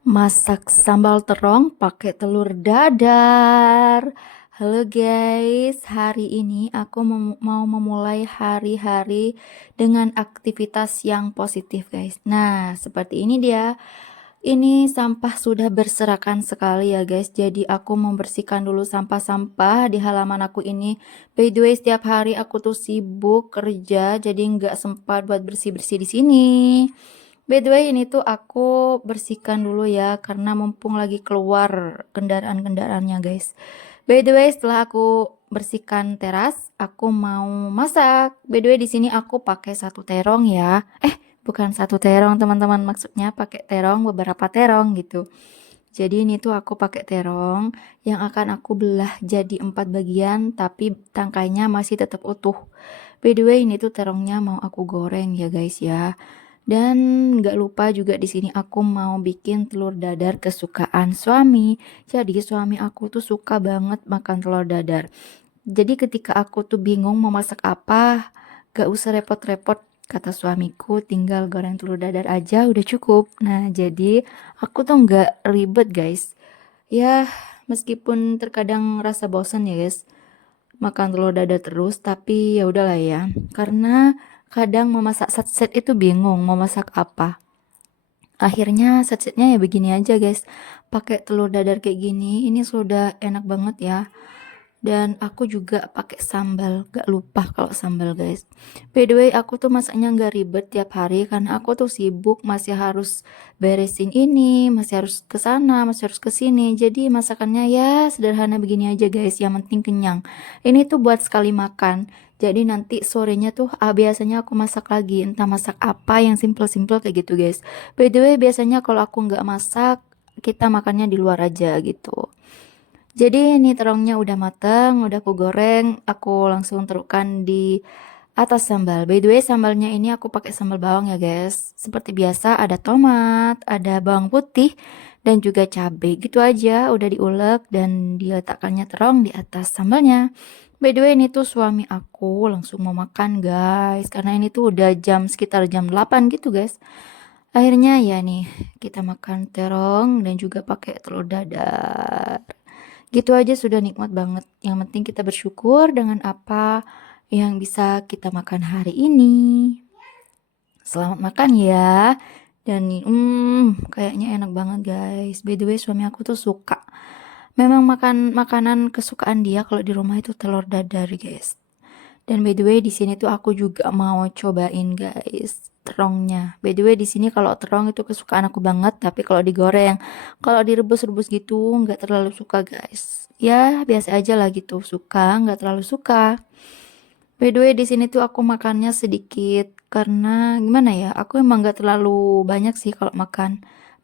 Masak sambal terong pakai telur dadar. Halo guys, hari ini aku mau memulai hari-hari dengan aktivitas yang positif guys. Nah, seperti ini dia. Ini sampah sudah berserakan sekali ya guys. Jadi aku membersihkan dulu sampah-sampah di halaman aku ini. By the way, setiap hari aku tuh sibuk kerja, jadi nggak sempat buat bersih-bersih di sini. By the way, ini tuh aku bersihkan dulu ya, karena mumpung lagi keluar kendaraan-kendaraannya guys. By the way, setelah aku bersihkan teras, aku mau masak. By the way, di sini aku pakai satu terong ya. Bukan satu terong teman-teman, maksudnya pakai terong, beberapa terong gitu. Jadi ini tuh aku pakai terong yang akan aku belah jadi 4 bagian, tapi tangkainya masih tetap utuh. By the way, ini tuh terongnya mau aku goreng ya guys ya. Dan nggak lupa juga di sini aku mau bikin telur dadar kesukaan suami. Jadi suami aku tuh suka banget makan telur dadar. Jadi ketika aku tuh bingung mau masak apa, gak usah repot-repot kata suamiku, tinggal goreng telur dadar aja udah cukup. Nah jadi aku tuh nggak ribet guys. Ya meskipun terkadang rasa bosan ya guys makan telur dadar terus, tapi ya udahlah ya. Karena kadang memasak set-set itu bingung mau masak apa. Akhirnya set-setnya ya begini aja guys. Pakai telur dadar kayak gini, ini sudah enak banget ya. Dan aku juga pakai sambal, gak lupa kalau sambal guys. By the way, aku tuh masaknya gak ribet tiap hari karena aku tuh sibuk, masih harus beresin ini, masih harus ke sana, masih harus ke sini. Jadi masakannya ya sederhana begini aja guys, yang penting kenyang. Ini tuh buat sekali makan. Jadi nanti sorenya tuh biasanya aku masak lagi, entah masak apa yang simple-simple kayak gitu guys. By the way, biasanya kalau aku nggak masak, kita makannya di luar aja gitu. Jadi ini terongnya udah mateng, udah aku goreng, aku langsung taruhkan di atas sambal. By the way, sambalnya ini aku pakai sambal bawang ya guys. Seperti biasa ada tomat, ada bawang putih, dan juga cabai. Gitu aja, udah diulek dan diletakkannya terong di atas sambalnya. By the way, ini tuh suami aku langsung mau makan guys, karena ini tuh udah sekitar jam 8 gitu guys. Akhirnya ya nih, kita makan terong dan juga pakai telur dadar. Gitu aja sudah nikmat banget. Yang penting kita bersyukur dengan apa yang bisa kita makan hari ini. Selamat makan ya. Dan nih, kayaknya enak banget guys. By the way, suami aku tuh suka. Memang makan makanan kesukaan dia kalau di rumah itu telur dadar guys. Dan by the way di sini tuh aku juga mau cobain guys terongnya. By the way di sini kalau terong itu kesukaan aku banget, tapi kalau digoreng, kalau direbus-rebus gitu nggak terlalu suka guys. Ya biasa aja lah gitu, suka nggak terlalu suka. By the way di sini tuh aku makannya sedikit karena gimana ya? Aku emang nggak terlalu banyak sih kalau makan.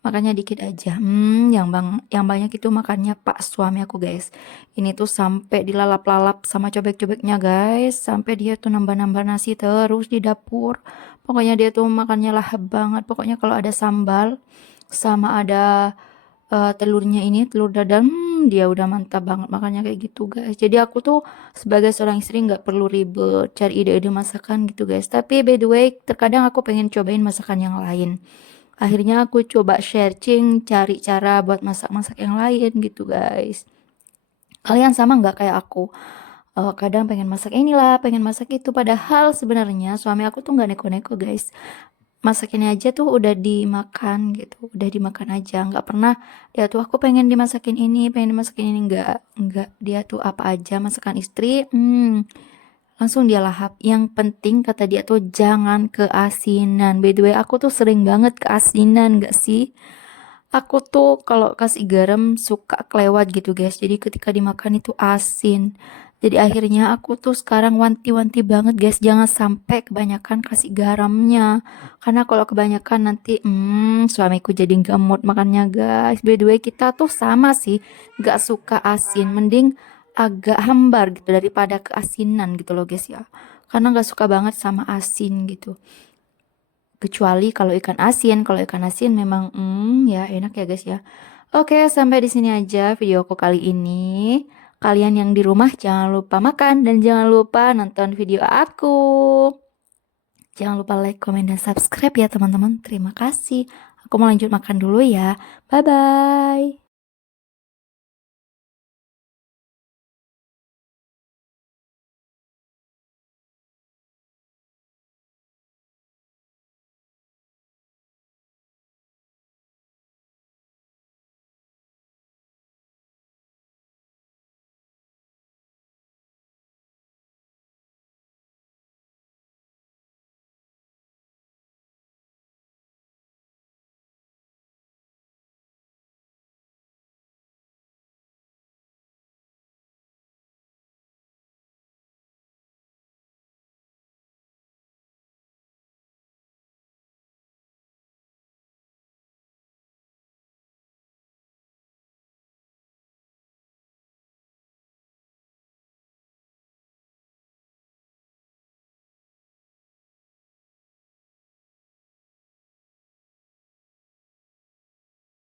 Makanya dikit aja. Yang banyak itu makannya Pak suami aku guys. Ini tuh sampai dilalap-lalap sama cobek-cobeknya guys. Sampai dia tuh nambah-nambah nasi terus di dapur. Pokoknya dia tuh makannya lahap banget. Pokoknya kalau ada sambal sama ada telurnya ini, telur dadar, dia udah mantap banget makannya kayak gitu guys. Jadi aku tuh sebagai seorang istri nggak perlu ribet cari ide-ide masakan gitu guys. Tapi by the way, terkadang aku pengen cobain masakan yang lain. Akhirnya aku coba searching, cari cara buat masak-masak yang lain gitu guys. Kalian sama nggak kayak aku? Kadang pengen masak inilah, pengen masak itu. Padahal sebenarnya suami aku tuh nggak neko-neko guys. Masakinnya aja tuh udah dimakan gitu, udah dimakan aja. Nggak pernah dia tuh aku pengen dimasakin ini, pengen dimasakin ini. Nggak. Dia tuh apa aja masakan istri, langsung dia lahap. Yang penting kata dia tuh jangan keasinan. By the way, aku tuh sering banget keasinan gak sih? Aku tuh kalau kasih garam suka kelewat gitu guys. Jadi ketika dimakan itu asin. Jadi akhirnya aku tuh sekarang wanti-wanti banget guys. Jangan sampai kebanyakan kasih garamnya. Karena kalau kebanyakan nanti suamiku jadi gak mood makannya guys. By the way kita tuh sama sih. Gak suka asin. Mending agak hambar gitu daripada keasinan gitu loh guys ya. Karena gak suka banget sama asin gitu. Kecuali kalau ikan asin memang ya enak ya guys ya. Oke, sampai di sini aja videoku kali ini. Kalian yang di rumah jangan lupa makan dan jangan lupa nonton video aku. Jangan lupa like, komen, dan subscribe ya teman-teman. Terima kasih. Aku mau lanjut makan dulu ya. Bye-bye.